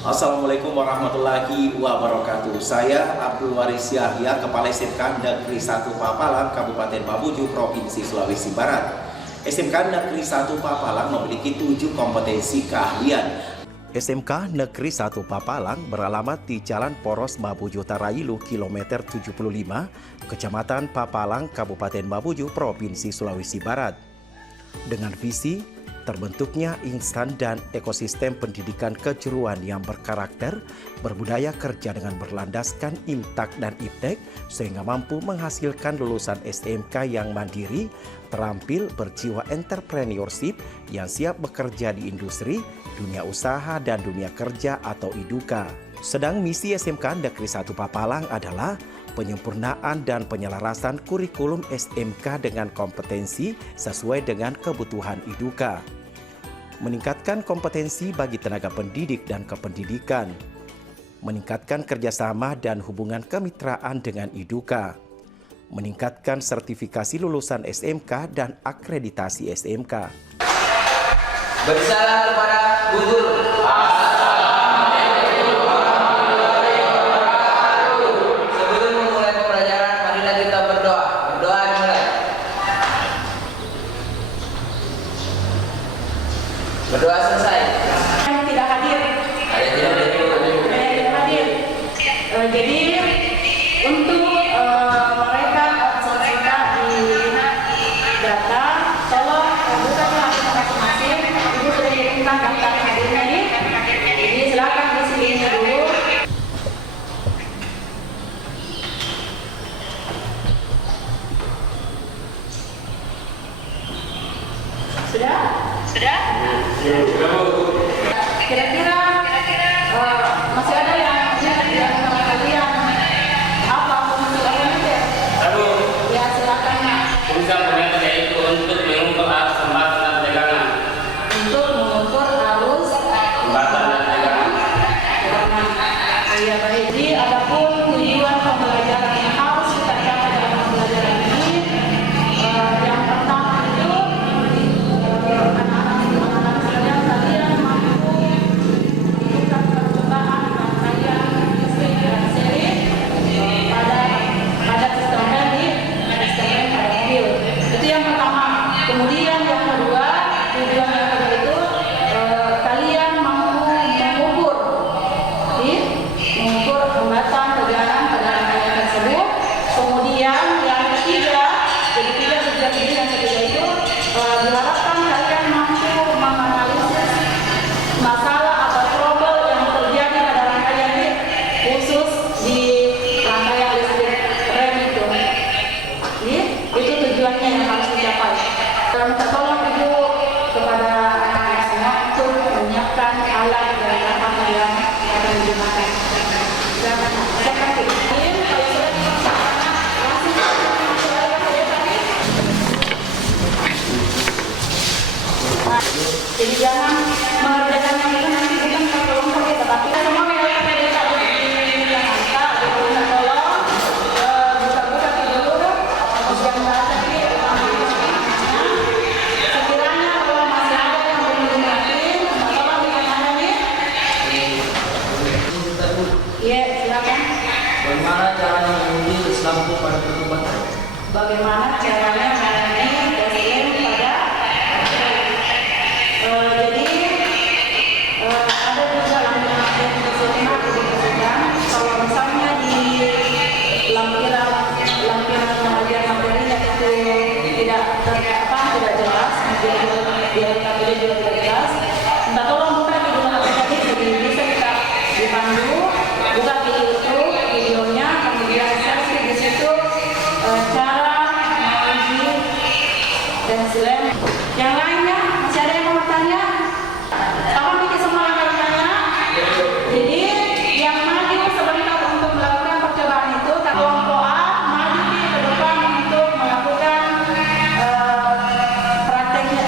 Assalamualaikum warahmatullahi wabarakatuh. Saya Abdul Waris Yahya, Kepala SMK Negeri 1 Papalang, Kabupaten Mamuju, Provinsi Sulawesi Barat. SMK Negeri 1 Papalang memiliki 7 kompetensi keahlian. SMK Negeri 1 Papalang beralamat di Jalan Poros Mamuju Tarailu, kilometer 75, Kecamatan Papalang, Kabupaten Mamuju, Provinsi Sulawesi Barat. Dengan visi terbentuknya insan dan ekosistem pendidikan kejuruan yang berkarakter, berbudaya kerja dengan berlandaskan IMTAK dan IPTEK sehingga mampu menghasilkan lulusan SMK yang mandiri, terampil, berjiwa entrepreneurship yang siap bekerja di industri, dunia usaha dan dunia kerja atau IDUKA. Sedang misi SMK Negeri 1 Papalang adalah penyempurnaan dan penyelarasan kurikulum SMK dengan kompetensi sesuai dengan kebutuhan IDUKA. Meningkatkan kompetensi bagi tenaga pendidik dan kependidikan, meningkatkan kerjasama dan hubungan kemitraan dengan IDUKA, meningkatkan sertifikasi lulusan SMK dan akreditasi SMK. Bersalam kepada Bu Guru. Sebelum memulai pembelajaran, marilah kita berdoa. Berdoa dimulai. Berdoa selesai. Yang tidak hadir. Ada tidak hadir. Jadi untuk mereka serta di data, tolong bukannya masing-masing. Ibu sudah kirimkan daftar hadirnya ini. Jadi silakan disini dulu. Sudah? Sudah? Kira-kira masih ada yang kalian apa untuk organizer? Ya silakan Mas. Usaha pengajar yaitu untuk mengukur arus jembatan dan tegangan. Untuk mengukur arus Jembatan dan tegangan. Ya baik. Jadi adapun tujuan pembelajaran yang harus kita capai dalam pembelajaran ini, yang pertama itu anak-anak sekalian kalian mampu melakukan percobaan dan kalian seri pada sistem rem pada mobil. Itu yang pertama. Kemudian yang kedua, tujuan yang kedua itu kalian mampu mengukur hambatan perjalanan pada rangkaian tersebut. Kemudian yang ketiga, jadi tujuan yang ketiga itu diharapkan kalian mampu menganalisis masalah atau trouble yang terjadi pada rangkaian ini, khusus di rangkaian listrik rem itu. Itu tujuannya yang harus dicapai. Dan tolong Ibu kepada anak-anak semua untuk menyiapkan alat dan bahan yang akan digunakan. Jangan saya kasih. Kalau sudah jadi jangan mengerjakan yang itu nanti bukan kelompok kita, tapi semua mengerjakan data yang angka, kita tolong buka-buka dulu, yang bahasa ini sekiranya kalau masih ada yang belum dimatiin, tolong dikenalkan nih. Iya, silakan. Bagaimana caranya menguji lampu pada pertumpahan? Bagaimana caranya mengenai SDM pada jadi ada juga lampiran tersedia kalau misalnya di lampiran bagian materinya itu tidak jelas, di LKPD juga tidak jelas, minta tolong buka di dulu HP jadi bisa kita dipandu, buka di YouTube videonya, kemudian search di situ cara menguji dan SLAM. Yang lainnya masih ada yang mau bertanya? Apa bikin semua yang bertanya? Jadi yang maju sebentar untuk melakukan percobaan itu, kelompok A maju ke depan untuk melakukan prakteknya.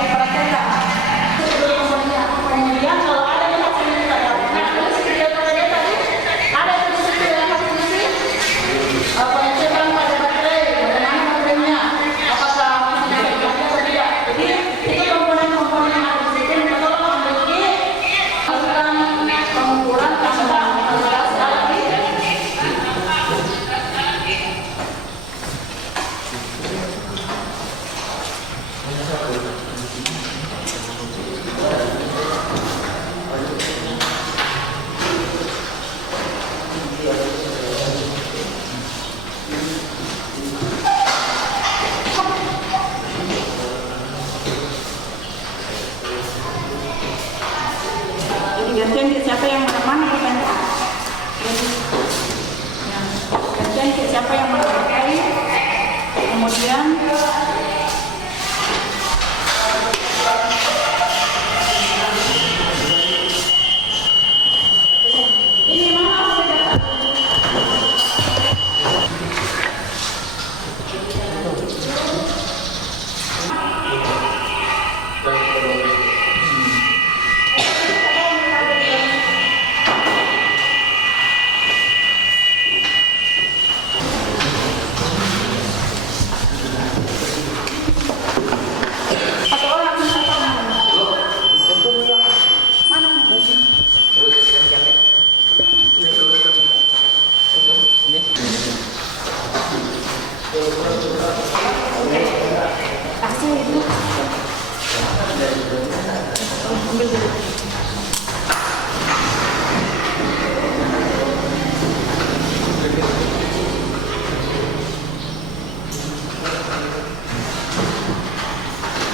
gantian siapa yang mana bukan? Gantian siapa yang memakai, kemudian ini mana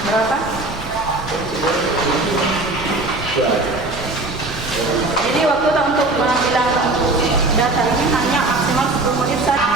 berapa? Jadi waktu untuk bilang data ini hanya maksimal 10 menit saja.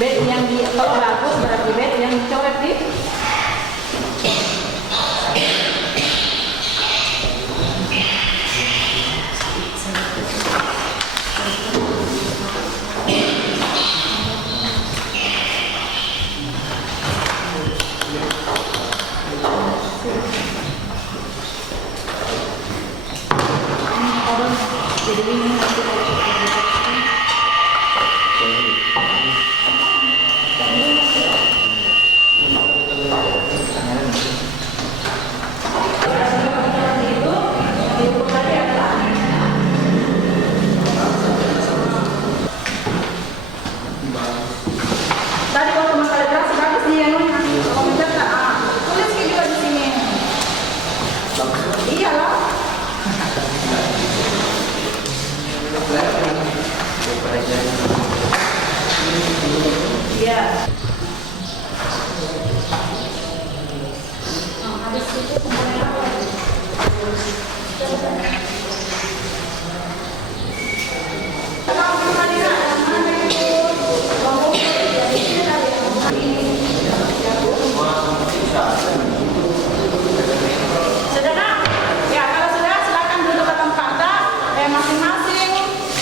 Bed yang di kalau bagus berarti bed yang dicoret di jadi ini nanti tadi waktu masalah jelas bagus nih yang komentar tak tulis juga di sini. Iyalah. Iya. Habis itu kemudian apa? Masing-masing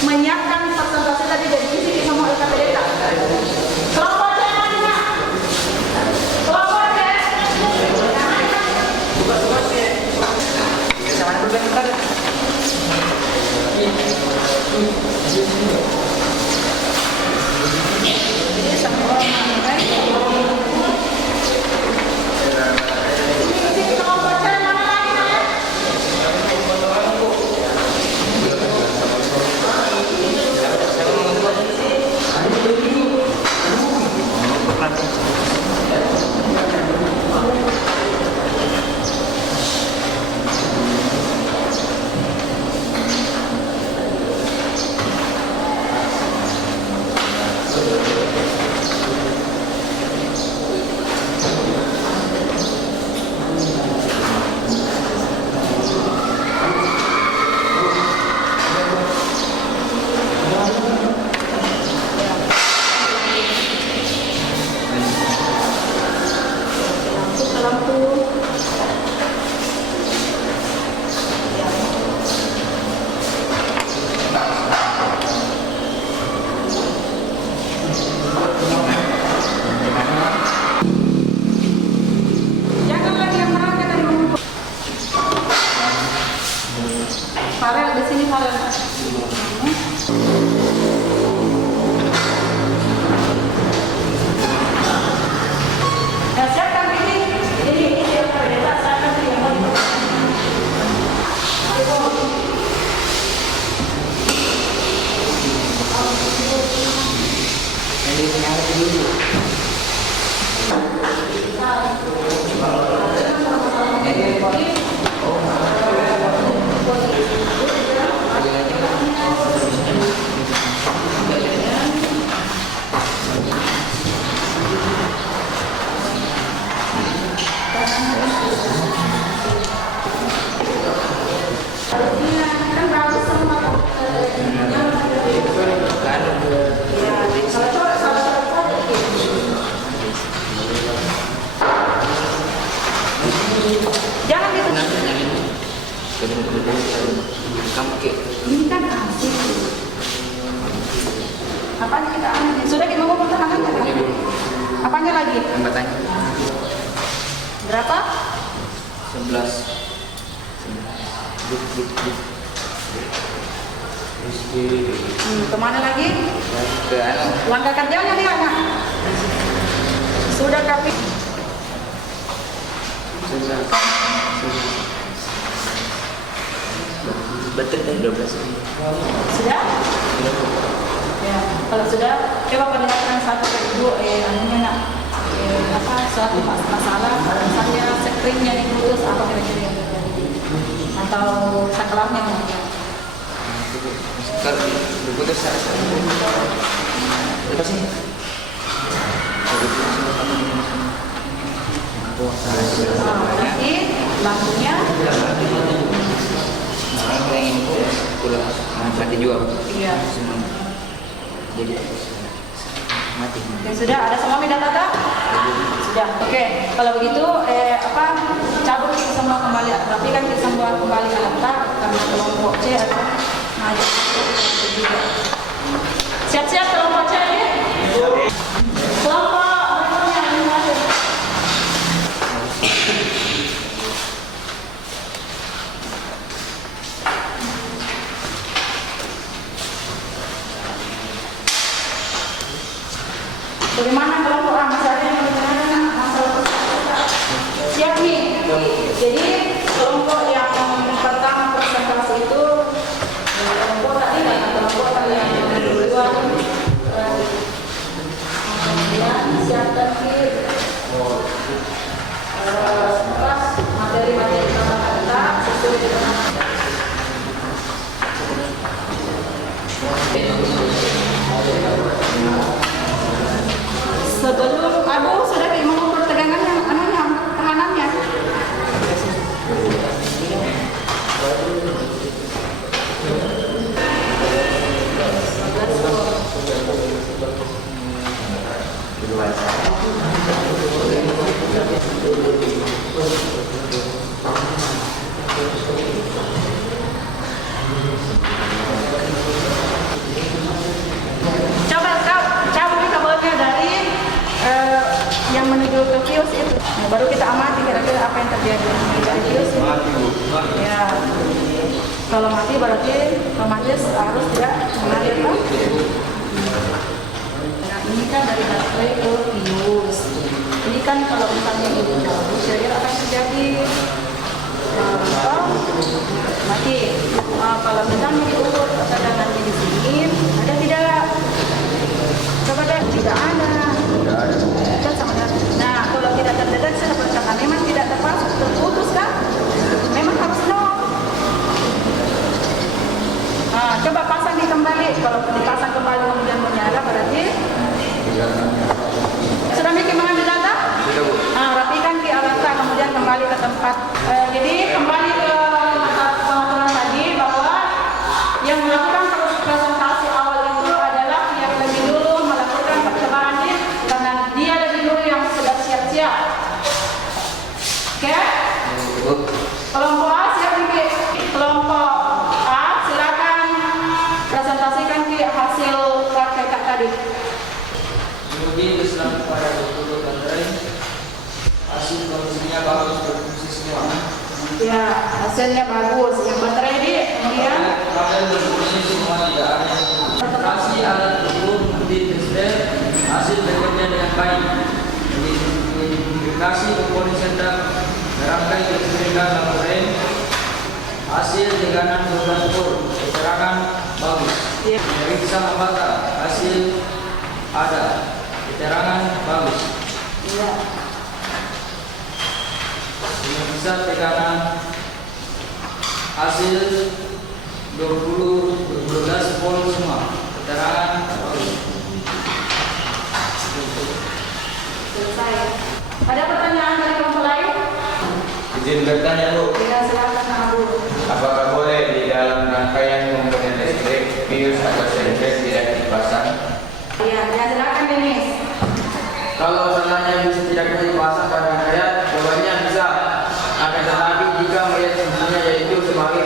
menyiapkan presentasi tadi dari sisi semua LKPD. Kelompok C mana? Kelompok C. Ini sama orang kan? Kelompok C mana lagi kan? Farel di sini Farel. Siapkan ini Ini kan hasil. Apanya kita ambil? Sudah kita mau pertahanan kan? Apanya lagi? Hambatannya Berapa? 11. Kemana lagi? Ke anu. Langkah kerjanya dia anak. Sudah kami. Betul dari 12. Sudah? Ya, kalau sudah, coba perlihatkan satu ke ibu, anunya nak, suatu masalah, misalnya screennya diputus, apa kira-kira yang terjadi, atau saklarnya kemudian. Kalau diputus apa sih? Nanti lampunya, Orang yang ini pulang mati juga. iya. Jadi mati. Oke, sudah ada semua media data? Sudah. Oke, kalau begitu cabut kita semua kembali, rapikan kita semua kembali alat karena kelompok C atau ngajak siap-siap kelompok C ya? Kelompok berikutnya ini masuk. Bagaimana kelompok A? Masih ada yang bagaimana masalah siap nih. Jadi kelompok yang pertama presentasi itu kelompok tadi kan kelompok tadi yang kedua kemudian siapkan materi-materi tambahan kita sesuai dengan sebelum aduh sudah mengukur tegangan yang anunya tekanannya. Coba cabut kabelnya dari yang menuju ke kios itu. Nah, baru kita amati kira-kira apa yang terjadi di kios itu. Ya, kalau mati berarti otomatis harus tidak mengalir kan? Nah, ini kan dari baterai ke kios. Ini kan kalau misalnya ini bagus, kira-kira apa yang terjadi? Mati. Kalau misalnya diukur ada nanti di sini, ada tidak? Coba deh, tidak ada. Kan sama dengan. Nah, kalau tidak terdeteksi percakapan memang tidak terputus kan? Memang harus nol. Nah, coba pasang di kembali. Kalau dipasang kembali kemudian menyala berarti sudah mikir mengambil data? Sudah, Bu. Nah, rapikan di alat kemudian kembali ke tempat. Jadi kembali ke pengaturan tadi bahwa yang melakukan presentasi awal itu adalah yang lebih dulu melakukan percobaan ini karena dia lebih dulu yang sudah siap-siap. Oke? Kelompok A siap nih. Kelompok A silakan presentasikan Ki hasil praktek tadi. Kemudian Islam pada betul baterai hasil kondisinya bagus berfungsi semua. Ya, hasilnya bagus. Yang baterai ini kemudian Kabel berfungsi semua tidak ada. Kasih alat tersebut di tes hasil bekerja dengan baik. Identifikasi komponen sedang merangkai keseimbangan baterai. Hasil tekanan 12 volt, keterangan bagus. Periksa hambatan, hasil ada. Keterangan bagus. ya. Bisa tekanan hasil 12 volt semua. Keterangan bagus. Selesai. Ada pertanyaan dari kelompok lain? Izin bertanya, Bu, Ya, silakan Abu. apakah boleh di dalam rangkaian komponen listrik bius atau sensor tidak dipasang? Ya, silakan Denis. Kalau misalnya bisa tidak dipasang pada rangkaian, jawabannya bisa. Akan tetapi jika melihat fungsinya yaitu sebagai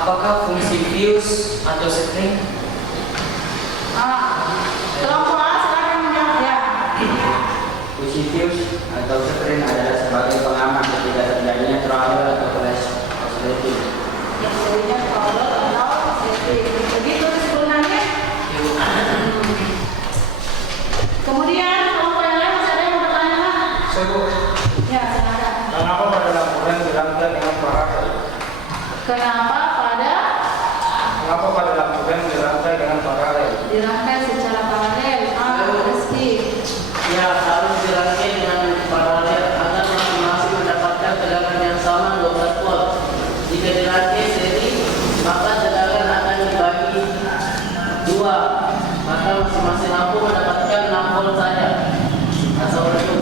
Apakah fungsi fuse atau string? Kelompok A silakan menjawab ya. Fungsi fuse atau string adalah sebagai pengaman ketika terjadinya trouble atau flash oscillating. Yang jadinya trouble atau setting. Begitu kesimpulannya. Kemudian kelompok yang lain masih ada yang mau bertanya? Ya, silakan. Kenapa pada lampu rem dirangkai dengan paralel? Kenapa Pada lampu rem dirangkai dengan paralel? dirangkai secara paralel? Rezeki. Ya, harus dirangkai dengan paralel agar masing-masing mendapatkan tegangan yang sama 12 volt. Jika dirangkai seri, maka tegangan akan dibagi 2, maka masing-masing lampu mendapatkan 6 volt saja. Assalamualaikum.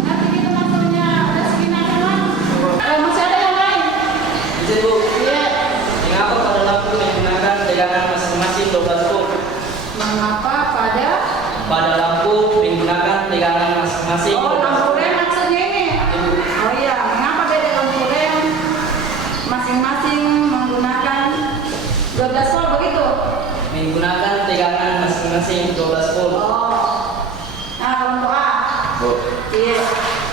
Mengerti gitu maksudnya? Rezeki nasional. Masih ada yang lain? Ibu, Iya. mengapa pada lampu menggunakan tegangan masing-masing 12 volt? Mengapa Pada lampu menggunakan tegangan masing-masing. lampu rem maksudnya ini? Oh iya, mengapa beda lampu rem masing-masing menggunakan 12 volt begitu? Menggunakan tegangan masing-masing 12 volt. Nah, kelompok A. Bu, Iya.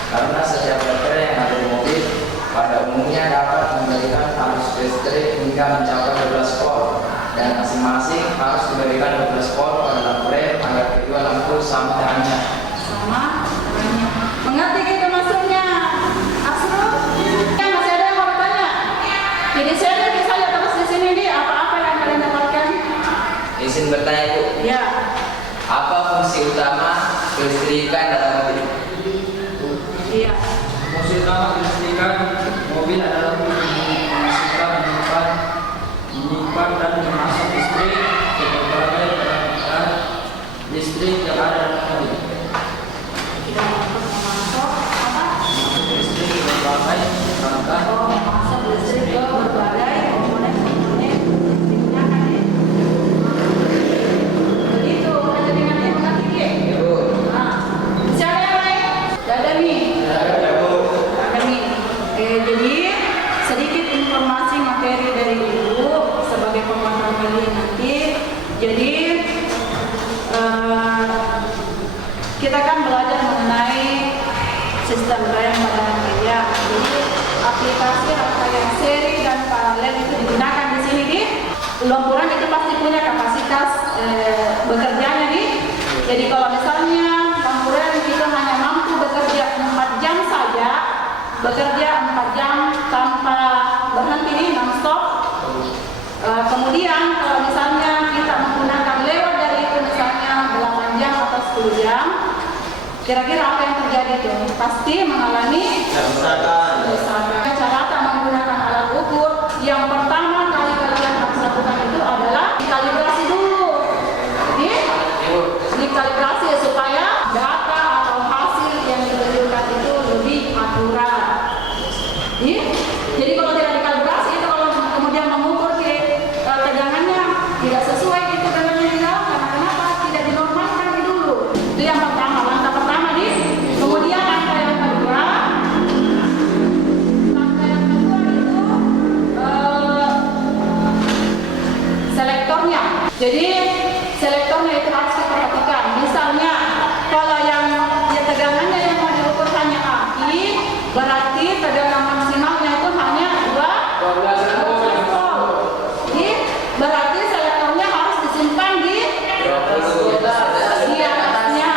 karena setiap baterai yang ada di mobil pada umumnya dapat memberikan arus listrik hingga mencapai 12 volt dan masing-masing harus diberikan 12 volt pada lampu rem agar kedua lampu sama tegangannya. Sama temannya. Mengerti gitu maksudnya? Asrul? Ya, masih ada yang mau bertanya? Jadi saya terus di sini nih apa-apa yang kalian dapatkan? Izin bertanya Bu, Ya. apa fungsi utama kelistrikan dalam mobil? Iya. Fungsi utama kelistrikan mobil adalah menyimpan dan memasok listrik ke berbagai perangkat listrik yang ada dalam mobil. Kita masuk apa? Listrik ke berbagai perangkat. Masuk listrik ke berbagai komponen-komponen digunakan ya. Begitu, ada dengan dia mengerti dia? Nah, siapa yang lain? Ada nih. Ada nih. Jadi sedikit informasi materi dari Ibu sebagai pemantau kalian nanti. Jadi kita kan belajar mengenai sistem rem pada rangkaian. Jadi aplikasi rangkaian seri dan paralel itu digunakan di sini di lampu rem itu pasti punya kapasitas bekerjanya nih. Jadi kalau misalnya lampu rem itu hanya mampu bekerja 4 jam saja, bekerja 4 jam tanpa berhenti nih non-stop. Kemudian kalau misalnya kita menggunakan lewat dari itu misalnya 8 jam atau 10 jam, kira-kira apa yang terjadi tuh? Pasti mengalami kerusakan. Cara menggunakan alat ukur yang pertama kali kalian harus lakukan itu adalah dikalibrasi dulu. Jadi dikalibrasi supaya data atau hasil yang ditunjukkan itu lebih akurat. Jadi kalau tidak dikalibrasi itu kalau kemudian mengukur tegangannya tidak sesuai itu tegangannya di dalam, karena kenapa? Tidak dinormalkan dulu. Itu yang pertama, langkah pertama nih. Kemudian langkah yang kedua itu selektornya. Jadi selektornya itu harus diperhatikan. Misalnya kalau yang tegangannya yang mau diukur hanya aki, berarti tegangan maksimalnya itu hanya 12 volt. Jadi berarti selektornya harus disimpan di atasnya.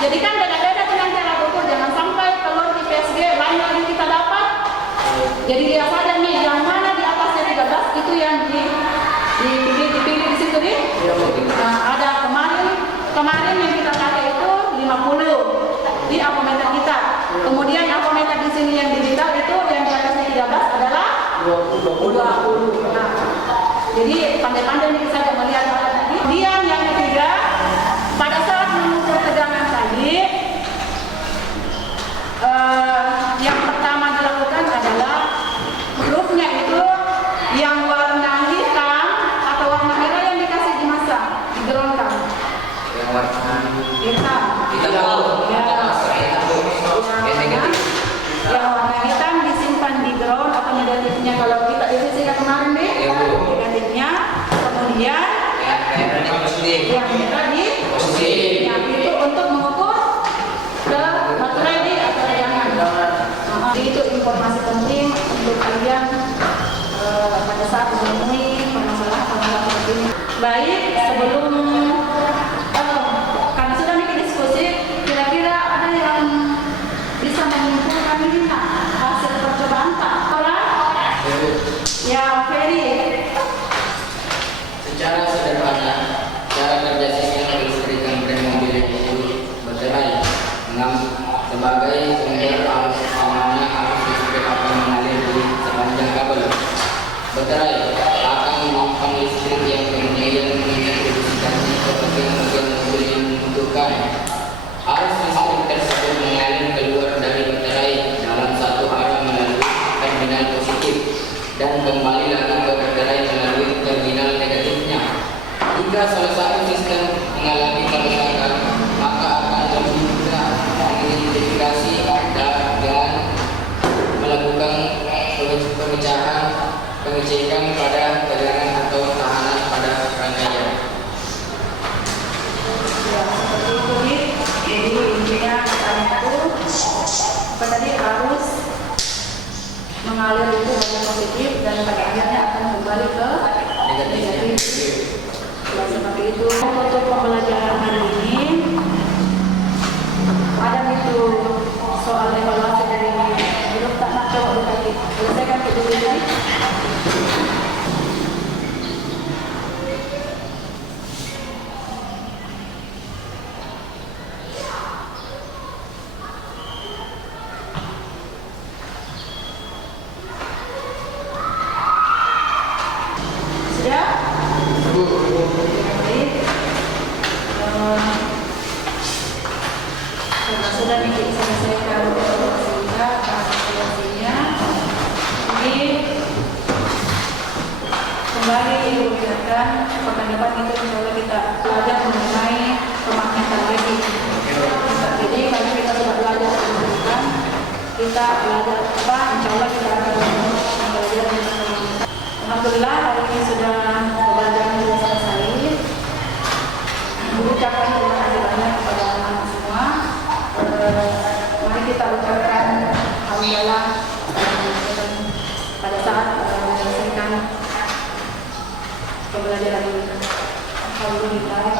Jadi kan beda-beda dengan cara ukur, jangan sampai keluar di PSG lain lagi kita dapat. Jadi lihat saja nih yang mana di atasnya 13 itu yang dipilih di situ nih. Nah, ada kemarin yang kita pakai itu 50 di apometer kita. Kemudian apometer di sini yang digital itu yang di atasnya 13 adalah 20. Nah, jadi pandai-pandai nih saya melihat alat tadi. Kemudian yang ketiga, pada saat mengukur tegangan tadi, yang pertama dilakukan adalah grupnya itu yang warna hitam atau warna merah yang dikasih dimasak, digeronkan. Yang warna Hitam. Yang warna hitam disimpan di ground atau negatifnya kalau kita di fisika kemarin informasi penting untuk kalian pada saat menemui permasalahan seperti ini. Baik, sebelum karena sudah bikin diskusi, kira-kira ada yang bisa menyimpulkan ini hasil percobaan tak? Ya, Ferry. Secara sederhana, cara kerja sistem kelistrikan rem mobil itu bercerai. 6. Sebagai sumber arus utamanya arus listrik akan mengalir di sepanjang kabel. Bercerai akan menyimpan listrik yang kemudian mendistribusikan ke bagian-bagian mobil yang membutuhkan. Arus listrik tersebut mengalir keluar dari bercerai dalam satu arah melalui terminal positif dan kembali lagi ke bercerai melalui terminal negatifnya. Jika salah satu sistem mengalami kerusakan, maka akan lebih mudah mengidentifikasi dengan melakukan pengecekan pada tegangan atau tahanan pada rangkaian. Ya, seperti itu nih. Jadi intinya itu apa tadi, arus mengalir itu bagian positif dan pada akhirnya akan kembali ke negatif. Ya, seperti itu. Untuk pembelajaran hari ini ada itu soal evaluasi dari belum tak nak coba dikali selesaikan itu dulu. Sudah? Baik. Karena sudah bikin selesaikan sehingga evaluasinya ini kembali mengingatkan pekan depan itu insya Allah kita belajar mengenai pemaknaan lagi. Jadi kalau kita sudah belajar pendidikan, kita belajar apa? Insya Allah kita akan belajar mengenai. Alhamdulillah hari ini sudah pembelajaran sudah selesai. Mengucapkan terima kasih banyak kepada anak-anak semua. Mari kita ucapkan alhamdulillah pada saat menyelesaikan pembelajaran ini. Alhamdulillah.